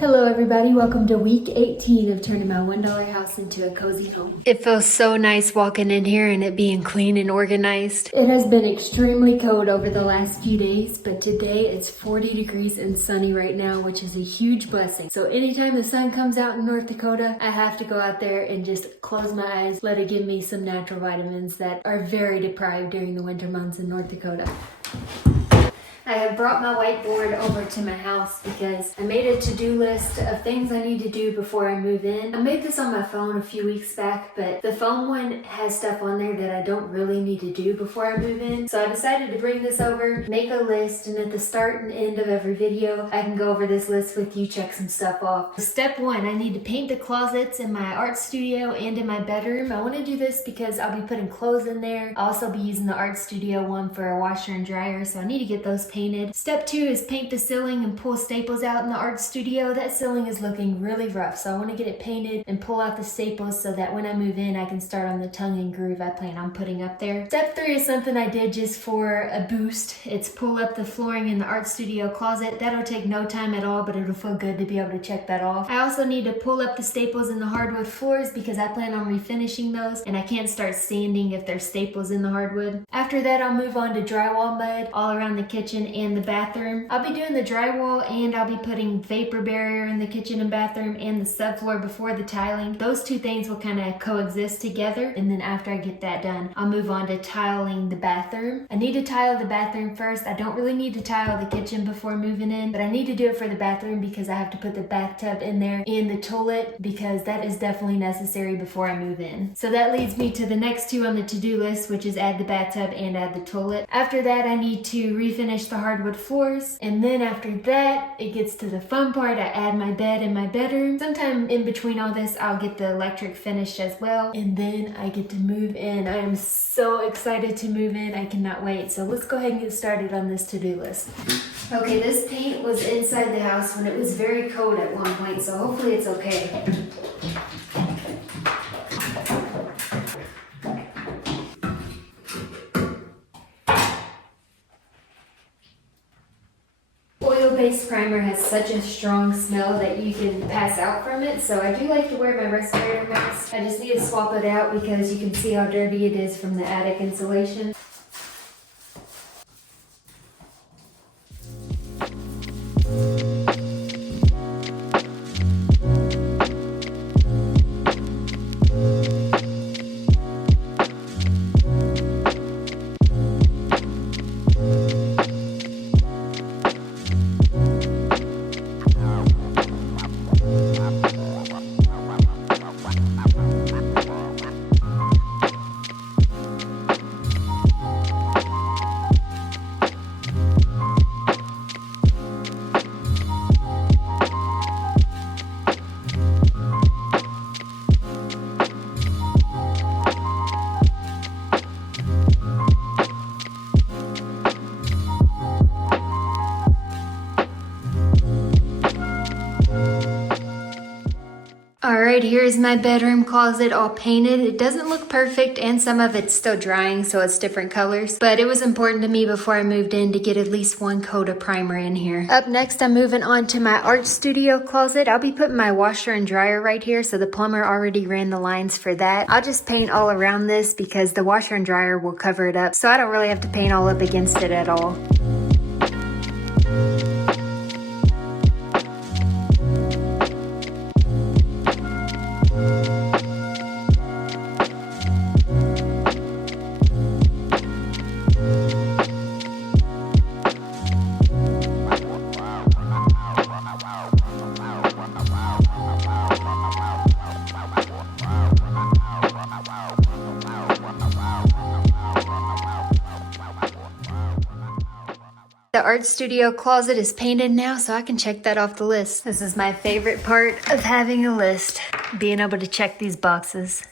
Hello everybody, welcome to week 18 of turning my $1 house into a cozy home. It feels so nice walking in here and it being clean and organized. It has been extremely cold over the last few days, but today it's 40 degrees and sunny right now, which is a huge blessing. So anytime the sun comes out in North Dakota, I have to go out there and just close my eyes, let it give me some natural vitamins that are very deprived during the winter months in North Dakota. I have brought my whiteboard over to my house because I made a to-do list of things I need to do before I move in. I made this on my phone a few weeks back, but the phone one has stuff on there that I don't really need to do before I move in. So I decided to bring this over, make a list, and at the start and end of every video, I can go over this list with you, check some stuff off. Step 1, I need to paint the closets in my art studio and in my bedroom. I want to do this because I'll be putting clothes in there. I'll also be using the art studio one for a washer and dryer, so I need to get those painted. Step 2 is paint the ceiling and pull staples out in the art studio. That ceiling is looking really rough, so I want to get it painted and pull out the staples so that when I move in, I can start on the tongue and groove I plan on putting up there. Step 3 is something I did just for a boost. It's pull up the flooring in the art studio closet. That'll take no time at all, but it'll feel good to be able to check that off. I also need to pull up the staples in the hardwood floors because I plan on refinishing those, and I can't start sanding if there's staples in the hardwood. After that, I'll move on to drywall mud all around the kitchen and the bathroom. I'll be doing the drywall and I'll be putting vapor barrier in the kitchen and bathroom and the subfloor before the tiling. Those two things will kind of coexist together, and then after I get that done, I'll move on to tiling the bathroom. I need to tile the bathroom first. I don't really need to tile the kitchen before moving in, but I need to do it for the bathroom because I have to put the bathtub in there and the toilet because that is definitely necessary before I move in. So that leads me to the next two on the to-do list, which is add the bathtub and add the toilet. After that, I need to refinish the hardwood floors, and then after that it gets to the fun part. I add my bed in my bedroom. Sometime in between all this, I'll get the electric finished as well, and then I get to move in. I am so excited to move in. I cannot wait. So let's go ahead and get started on this to-do list. Okay, this paint was inside the house when it was very cold at one point, so hopefully it's okay. Oil-based primer has such a strong smell that you can pass out from it, so I do like to wear my respirator mask. I just need to swap it out because you can see how dirty it is from the attic insulation. Alright, here's my bedroom closet all painted. It doesn't look perfect and some of it's still drying, so it's different colors. But it was important to me before I moved in to get at least one coat of primer in here. Up next, I'm moving on to my art studio closet. I'll be putting my washer and dryer right here, so the plumber already ran the lines for that. I'll just paint all around this because the washer and dryer will cover it up, so I don't really have to paint all up against it at all. The art studio closet is painted now, so I can check that off the list. This is my favorite part of having a list, being able to check these boxes.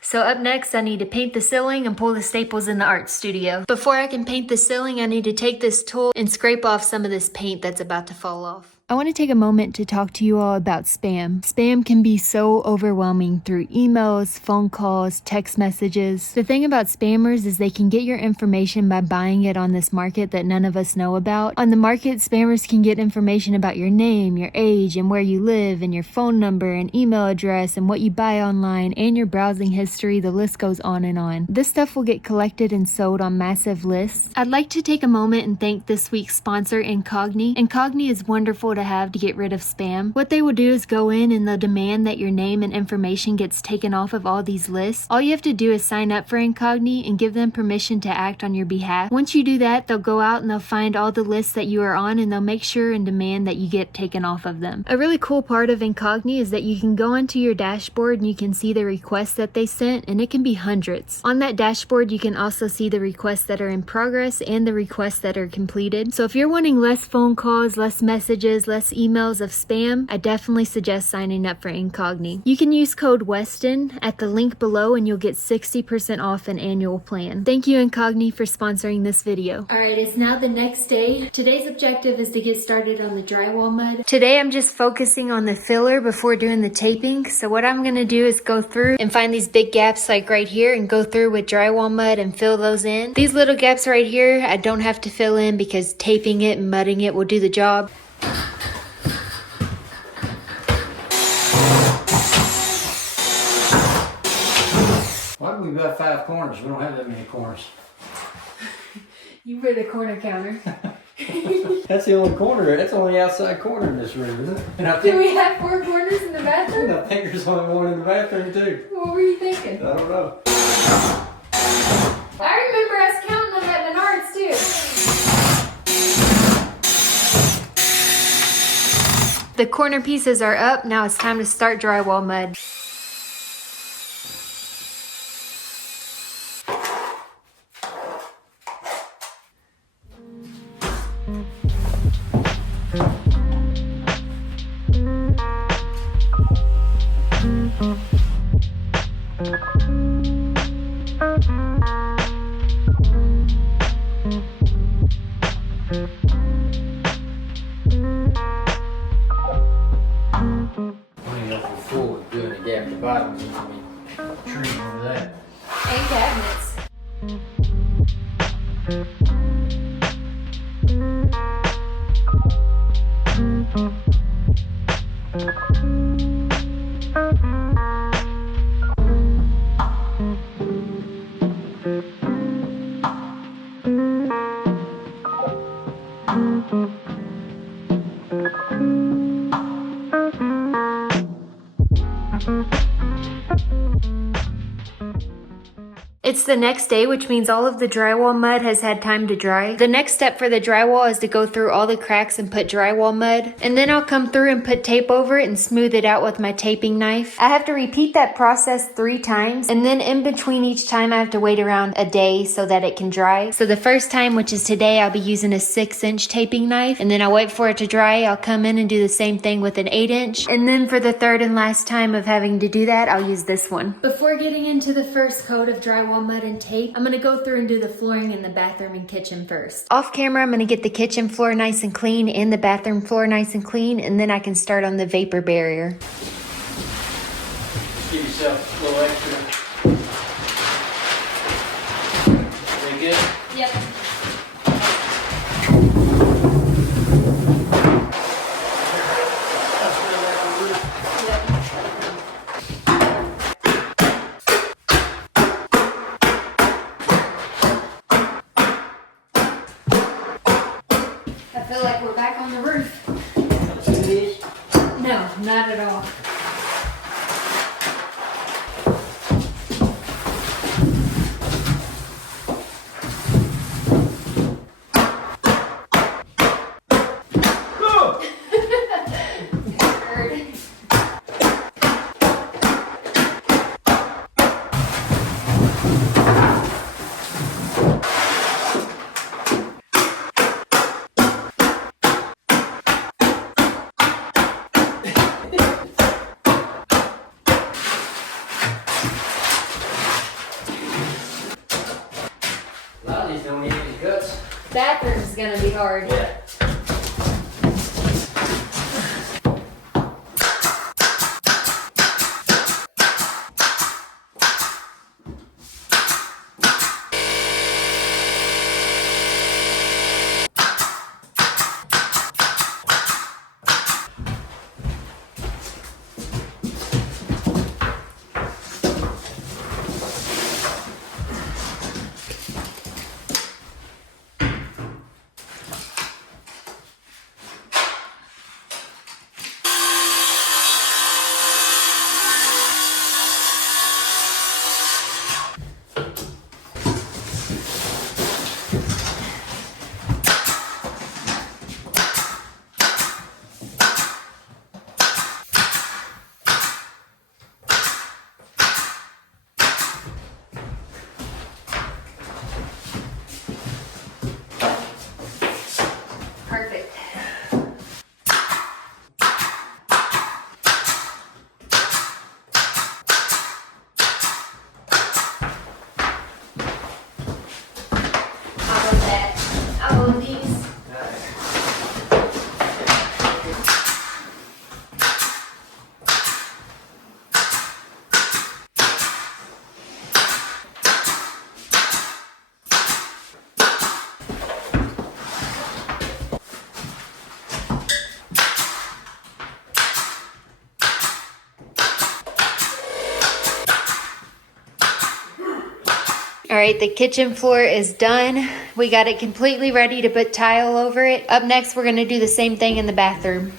So up next, I need to paint the ceiling and pull the staples in the art studio. Before I can paint the ceiling, I need to take this tool and scrape off some of this paint that's about to fall off. I want to take a moment to talk to you all about spam. Spam can be so overwhelming through emails, phone calls, text messages. The thing about spammers is they can get your information by buying it on this market that none of us know about. On the market, spammers can get information about your name, your age, and where you live, and your phone number and email address, and what you buy online, and your browsing history. The list goes on and on. This stuff will get collected and sold on massive lists. I'd like to take a moment and thank this week's sponsor, Incogni. Incogni is wonderful to have to get rid of spam. What they will do is go in and they'll demand that your name and information gets taken off of all these lists. All you have to do is sign up for Incogni and give them permission to act on your behalf. Once you do that, they'll go out and they'll find all the lists that you are on, and they'll make sure and demand that you get taken off of them. A really cool part of Incogni is that you can go onto your dashboard and you can see the requests that they sent, and it can be hundreds. On that dashboard, you can also see the requests that are in progress and the requests that are completed. So if you're wanting less phone calls, less messages, less emails of spam, I definitely suggest signing up for Incogni. You can use code Weston at the link below and you'll get 60% off an annual plan. Thank you, Incogni, for sponsoring this video. Alright, it's now the next day. Today's objective is to get started on the drywall mud. Today I'm just focusing on the filler before doing the taping. So what I'm going to do is go through and find these big gaps like right here and go through with drywall mud and fill those in. These little gaps right here I don't have to fill in because taping it and mudding it will do the job. Why do we got 5 corners? We don't have that many corners. You were the corner counter. That's the only corner. That's the only outside corner in this room, isn't it? And I think, Do we have 4 corners in the bathroom? I think there's only one in the bathroom too. What were you thinking? I don't know. I remember us counting them at Menards too. The corner pieces are up. Now it's time to start drywall mud. Doing a gap at the bottom, you can be treating over that. And cabinets. It's the next day, which means all of the drywall mud has had time to dry. The next step for the drywall is to go through all the cracks and put drywall mud. And then I'll come through and put tape over it and smooth it out with my taping knife. I have to repeat that process 3 times. And then in between each time, I have to wait around a day so that it can dry. So the first time, which is today, I'll be using a 6-inch taping knife. And then I'll wait for it to dry. I'll come in and do the same thing with an 8-inch. And then for the third and last time of having to do that, I'll use this one. Before getting into the first coat of drywall mud and tape, I'm gonna go through and do the flooring in the bathroom and kitchen first. Off camera, I'm gonna get the kitchen floor nice and clean and the bathroom floor nice and clean, and then I can start on the vapor barrier. Give yourself a little extra. Very good? Yep. I feel like we're back on the roof. No, not at all. Don't need any guts. Bathroom's gonna be hard. Yeah. All right, the kitchen floor is done. We got it completely ready to put tile over it. Up next, we're gonna do the same thing in the bathroom.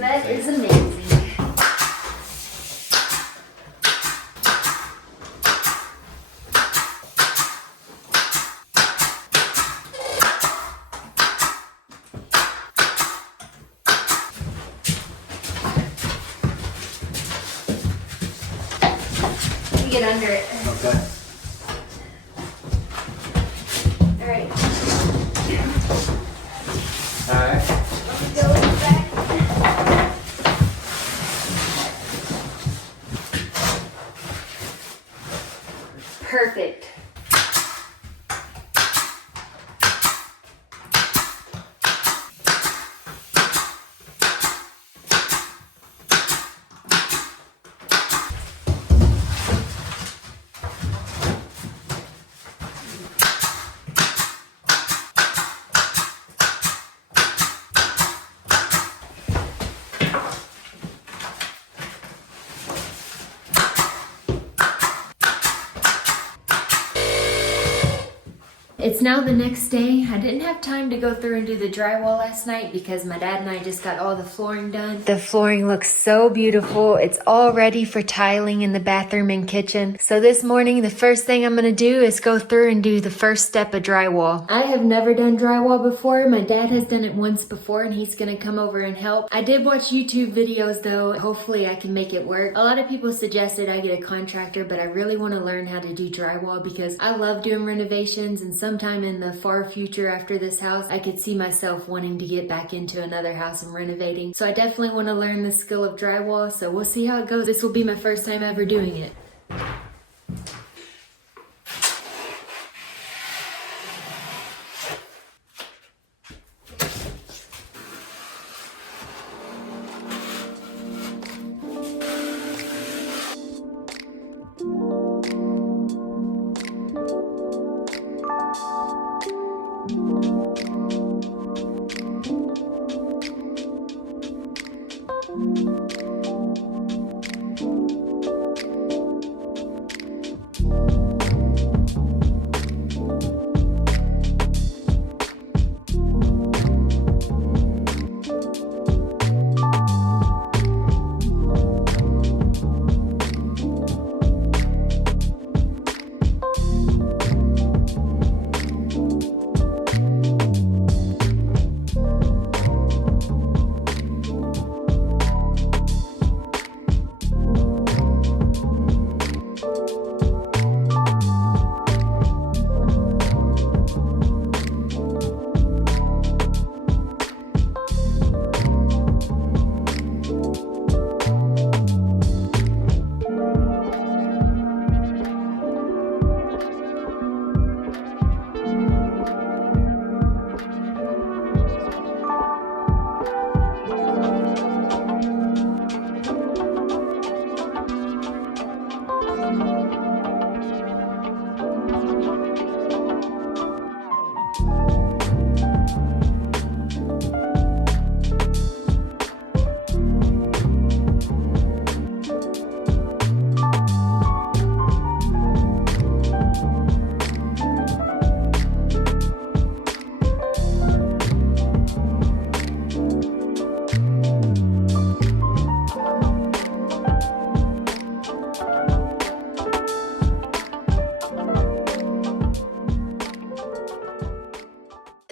That is amazing. You get under it. Okay. All right. Alright. Go in the back. Perfect. It's now the next day. I didn't have time to go through and do the drywall last night because my dad and I just got all the flooring done. The flooring looks so beautiful. It's all ready for tiling in the bathroom and kitchen. So this morning, the first thing I'm gonna do is go through and do the first step of drywall. I have never done drywall before. My dad has done it once before and he's gonna come over and help. I did watch YouTube videos though. Hopefully I can make it work. A lot of people suggested I get a contractor, but I really wanna learn how to do drywall because I love doing renovations, and sometime in the far future after this house, I could see myself wanting to get back into another house and renovating. So I definitely want to learn the skill of drywall, so we'll see how it goes. This will be my first time ever doing it.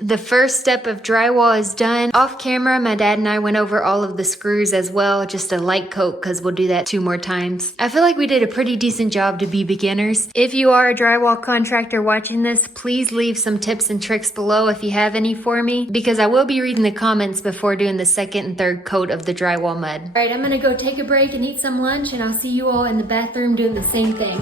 The first step of drywall is done. Off camera, my dad and I went over all of the screws as well, just a light coat because we'll do that 2 more times. I feel like we did a pretty decent job to be beginners. If you are a drywall contractor watching this, please leave some tips and tricks below if you have any for me, because I will be reading the comments before doing the second and third coat of the drywall mud. All right, I'm gonna go take a break and eat some lunch, and I'll see you all in the bathroom doing the same thing.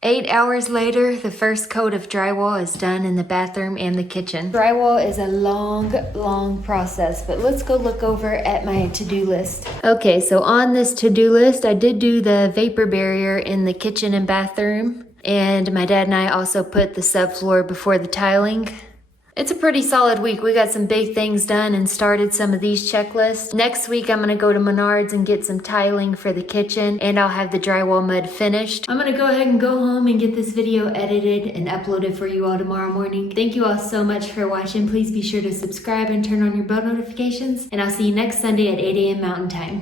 Eight hours later, the first coat of drywall is done in the bathroom and the kitchen. Drywall is a long process, but let's go look over at my to-do list. Okay, so on this to-do list, I did do the vapor barrier in the kitchen and bathroom, and my dad and I also put the subfloor before the tiling. It's a pretty solid week. We got some big things done and started some of these checklists. Next week, I'm gonna go to Menards and get some tiling for the kitchen, and I'll have the drywall mud finished. I'm gonna go ahead and go home and get this video edited and uploaded for you all tomorrow morning. Thank you all so much for watching. Please be sure to subscribe and turn on your bell notifications, and I'll see you next Sunday at 8 a.m. Mountain Time.